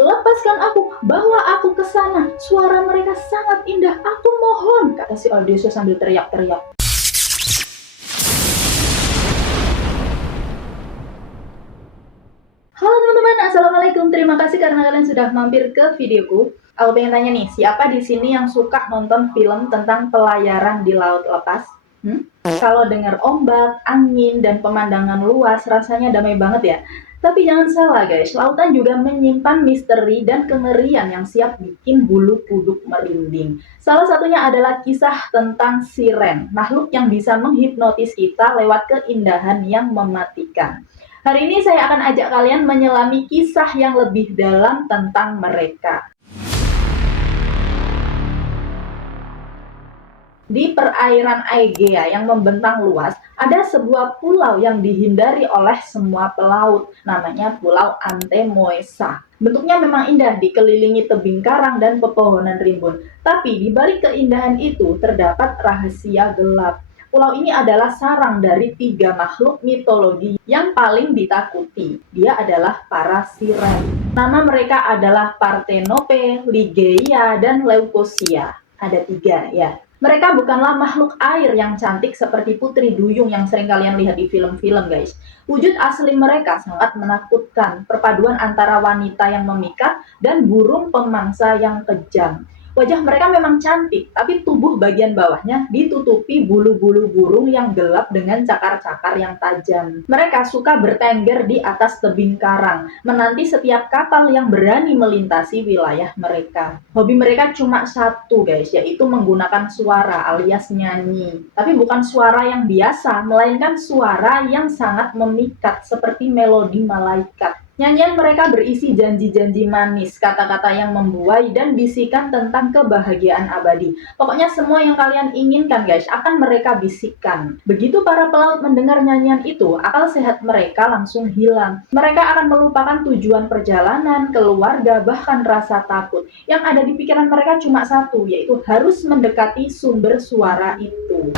lepaskan aku, bawa aku ke sana. Suara mereka sangat indah, aku mohon, kata si Odysseus sambil teriak-teriak. Halo teman-teman, assalamualaikum. Terima kasih karena kalian sudah mampir ke videoku. Aku pengen tanya nih, siapa di sini yang suka nonton film tentang pelayaran di laut lepas? Kalau dengar ombak, angin, dan pemandangan luas, rasanya damai banget ya. Tapi jangan salah guys, lautan juga menyimpan misteri dan kengerian yang siap bikin bulu kuduk merinding. Salah satunya adalah kisah tentang siren, makhluk yang bisa menghipnotis kita lewat keindahan yang mematikan. Hari ini saya akan ajak kalian menyelami kisah yang lebih dalam tentang mereka. Di perairan Aegea yang membentang luas, ada sebuah pulau yang dihindari oleh semua pelaut, namanya Pulau Antemoesa. Bentuknya memang indah, dikelilingi tebing karang dan pepohonan rimbun. Tapi di balik keindahan itu terdapat rahasia gelap. Pulau ini adalah sarang dari 3 makhluk mitologi yang paling ditakuti. Dia adalah para siren. Nama mereka adalah Partenope, Ligeia, dan Leucosia. Ada 3 ya. Mereka bukanlah makhluk air yang cantik seperti putri duyung yang sering kalian lihat di film-film guys. Wujud asli mereka sangat menakutkan, perpaduan antara wanita yang memikat dan burung pemangsa yang kejam. Wajah mereka memang cantik, tapi tubuh bagian bawahnya ditutupi bulu-bulu burung yang gelap dengan cakar-cakar yang tajam. Mereka suka bertengger di atas tebing karang, menanti setiap kapal yang berani melintasi wilayah mereka. Hobi mereka cuma satu guys, yaitu menggunakan suara alias nyanyi. Tapi bukan suara yang biasa, melainkan suara yang sangat memikat seperti melodi malaikat. Nyanyian mereka berisi janji-janji manis, kata-kata yang membuai, dan bisikan tentang kebahagiaan abadi. Pokoknya semua yang kalian inginkan guys, akan mereka bisikkan. Begitu para pelaut mendengar nyanyian itu, akal sehat mereka langsung hilang. Mereka akan melupakan tujuan perjalanan, keluarga, bahkan rasa takut. Yang ada di pikiran mereka cuma satu, yaitu harus mendekati sumber suara itu.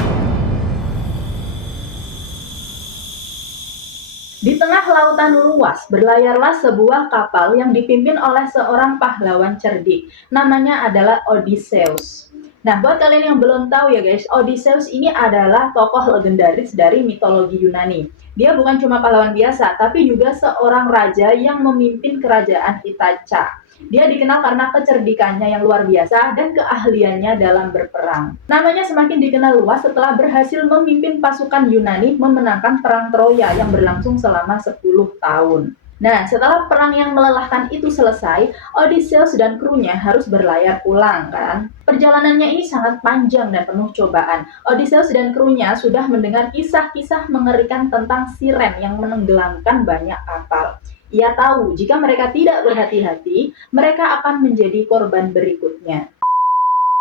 Di tengah lautan luas, berlayarlah sebuah kapal yang dipimpin oleh seorang pahlawan cerdik. Namanya adalah Odysseus. Nah, buat kalian yang belum tahu ya guys, Odysseus ini adalah tokoh legendaris dari mitologi Yunani. Dia bukan cuma pahlawan biasa, tapi juga seorang raja yang memimpin kerajaan Ithaca. Dia dikenal karena kecerdikannya yang luar biasa dan keahliannya dalam berperang. Namanya semakin dikenal luas setelah berhasil memimpin pasukan Yunani memenangkan perang Troya yang berlangsung selama 10 tahun. Nah, setelah perang yang melelahkan itu selesai, Odysseus dan krunya harus berlayar pulang kan. Perjalanannya ini sangat panjang dan penuh cobaan. Odysseus dan krunya sudah mendengar kisah-kisah mengerikan tentang siren yang menenggelamkan banyak kapal. Ia tahu jika mereka tidak berhati-hati, mereka akan menjadi korban berikutnya.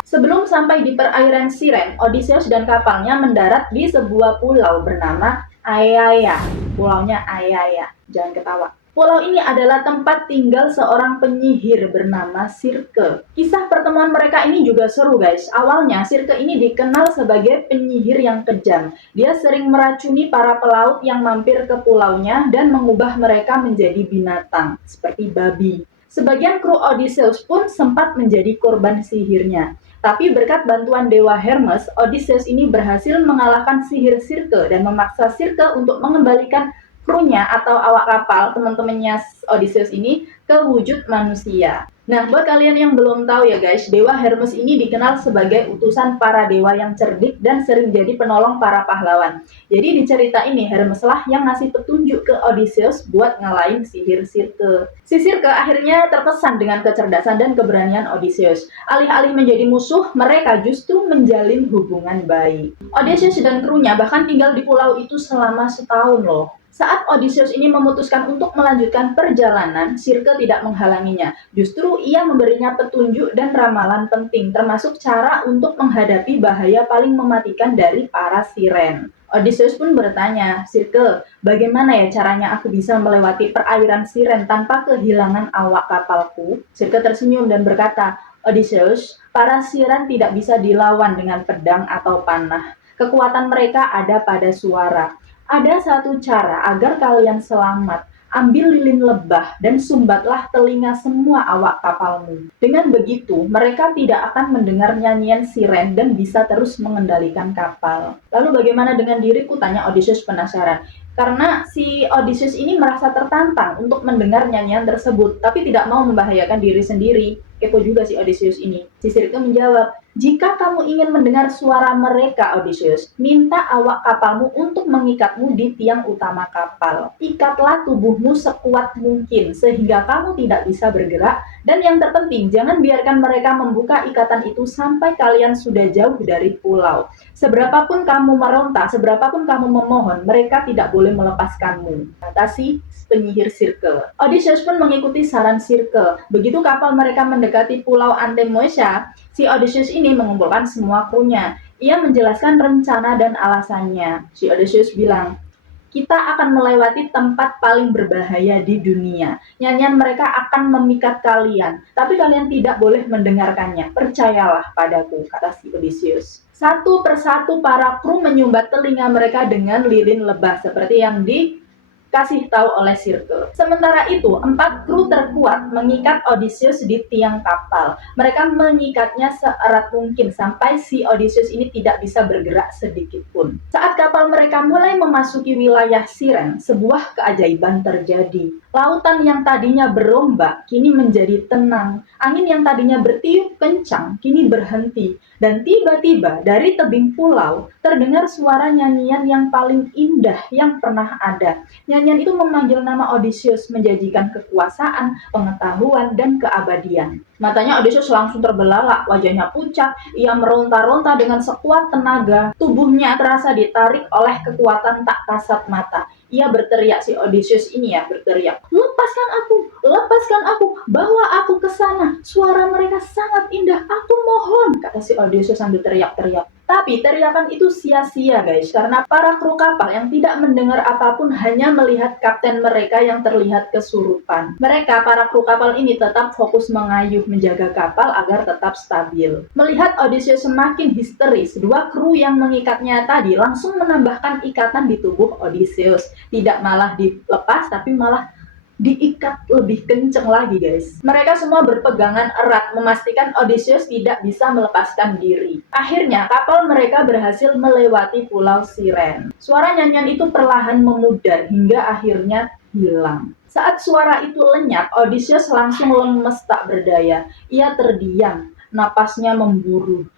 Sebelum sampai di perairan Siren, Odysseus dan kapalnya mendarat di sebuah pulau bernama Aiaia. Pulaunya Aiaia, jangan ketawa. Pulau ini adalah tempat tinggal seorang penyihir bernama Circe. Kisah pertemuan mereka ini juga seru guys. Awalnya Circe ini dikenal sebagai penyihir yang kejam. Dia sering meracuni para pelaut yang mampir ke pulaunya dan mengubah mereka menjadi binatang, seperti babi. Sebagian kru Odysseus pun sempat menjadi korban sihirnya. Tapi berkat bantuan dewa Hermes, Odysseus ini berhasil mengalahkan sihir Circe dan memaksa Circe untuk mengembalikan krunya atau awak kapal teman-temannya Odysseus ini ke wujud manusia. Nah, buat kalian yang belum tahu ya guys, dewa Hermes ini dikenal sebagai utusan para dewa yang cerdik dan sering jadi penolong para pahlawan. Jadi di cerita ini Hermes lah yang ngasih petunjuk ke Odysseus buat ngalahin sihir Circe. Si Circe akhirnya terkesan dengan kecerdasan dan keberanian Odysseus. Alih-alih menjadi musuh, mereka justru menjalin hubungan baik. Odysseus dan krunya bahkan tinggal di pulau itu selama setahun loh. Saat Odysseus ini memutuskan untuk melanjutkan perjalanan, Circe tidak menghalanginya. Justru ia memberinya petunjuk dan ramalan penting, termasuk cara untuk menghadapi bahaya paling mematikan dari para siren. Odysseus pun bertanya, Circe, bagaimana ya caranya aku bisa melewati perairan siren tanpa kehilangan awak kapalku? Circe tersenyum dan berkata, Odysseus, para siren tidak bisa dilawan dengan pedang atau panah. Kekuatan mereka ada pada suara. Ada satu cara agar kalian selamat. ambil lilin lebah dan sumbatlah telinga semua awak kapalmu. Dengan begitu, mereka tidak akan mendengar nyanyian siren dan bisa terus mengendalikan kapal. Lalu bagaimana dengan diriku? Tanya Odysseus penasaran. Karena si Odysseus ini merasa tertantang untuk mendengar nyanyian tersebut, tapi tidak mau membahayakan diri sendiri. Kepo juga si Odysseus ini. Si Sirke menjawab, jika kamu ingin mendengar suara mereka, Odysseus, minta awak kapalmu untuk mengikatmu di tiang utama kapal. Ikatlah tubuhmu sekuat mungkin, sehingga kamu tidak bisa bergerak, dan yang terpenting, jangan biarkan mereka membuka ikatan itu sampai kalian sudah jauh dari pulau. Seberapapun kamu meronta, seberapapun kamu memohon, mereka tidak boleh melepaskanmu, kata si penyihir Sirke. Odysseus pun mengikuti saran Sirke. Begitu kapal mereka mendekati pulau Antemosia, si Odysseus ini mengumpulkan semua krunya. Ia menjelaskan rencana dan alasannya. Si Odysseus bilang, kita akan melewati tempat paling berbahaya di dunia. Nyanyian mereka akan memikat kalian, tapi kalian tidak boleh mendengarkannya. Percayalah padaku, kata si Odysseus. Satu persatu para kru menyumbat telinga mereka dengan lilin lebah seperti yang dikasih tahu oleh Sirke. Sementara itu, 4 kru terkuat mengikat Odysseus di tiang kapal. Mereka mengikatnya seerat mungkin sampai si Odysseus ini tidak bisa bergerak sedikit pun. Saat kapal mereka mulai memasuki wilayah Siren, sebuah keajaiban terjadi. Lautan yang tadinya berombak kini menjadi tenang. Angin yang tadinya bertiup kencang kini berhenti. Dan tiba-tiba dari tebing pulau terdengar suara nyanyian yang paling indah yang pernah ada. Nyanyian itu memanggil nama Odysseus, menjanjikan kekuasaan, pengetahuan, dan keabadian. Matanya Odysseus langsung terbelalak, wajahnya pucat, ia meronta-ronta dengan sekuat tenaga, tubuhnya terasa ditarik oleh kekuatan tak kasat mata. Ia berteriak, si Odysseus ini ya berteriak, lepaskan aku, bawa aku ke sana. Suara mereka sangat indah, aku mohon, kata si Odysseus sambil teriak-teriak. Tapi teriakan itu sia-sia guys, karena para kru kapal yang tidak mendengar apapun hanya melihat kapten mereka yang terlihat kesurupan. Mereka, para kru kapal ini tetap fokus mengayuh menjaga kapal agar tetap stabil. Melihat Odysseus semakin histeris, 2 kru yang mengikatnya tadi langsung menambahkan ikatan di tubuh Odysseus. Tidak malah dilepas, tapi malah diikat lebih kenceng lagi guys. Mereka semua berpegangan erat memastikan Odysseus tidak bisa melepaskan diri. Akhirnya kapal mereka berhasil melewati pulau Siren. Suara nyanyian itu perlahan memudar hingga akhirnya hilang. Saat suara itu lenyap, Odysseus langsung lemes tak berdaya. Ia terdiam, napasnya memburu.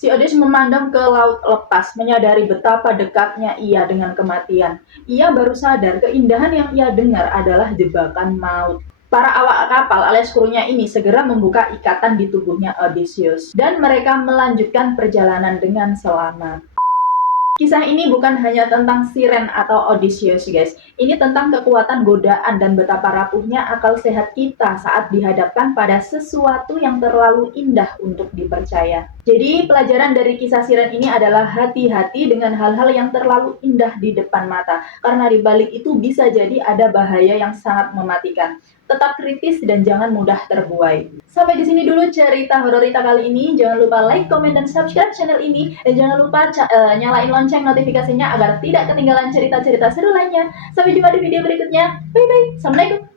Si Odysseus memandang ke laut lepas, menyadari betapa dekatnya ia dengan kematian. Ia baru sadar keindahan yang ia dengar adalah jebakan maut. Para awak kapal alias krunya ini segera membuka ikatan di tubuhnya Odysseus, dan mereka melanjutkan perjalanan dengan selamat. Kisah ini bukan hanya tentang Siren atau Odysseus guys. Ini tentang kekuatan godaan dan betapa rapuhnya akal sehat kita saat dihadapkan pada sesuatu yang terlalu indah untuk dipercaya. Jadi pelajaran dari kisah Siren ini adalah hati-hati dengan hal-hal yang terlalu indah di depan mata. Karena di balik itu bisa jadi ada bahaya yang sangat mematikan. Tetap kritis dan jangan mudah terbuai. Sampai di sini dulu cerita hororita kali ini. Jangan lupa like, komen, dan subscribe channel ini. Dan jangan lupa nyalain lonceng notifikasinya agar tidak ketinggalan cerita-cerita seru lainnya. Sampai jumpa di video berikutnya. Bye-bye. Assalamualaikum.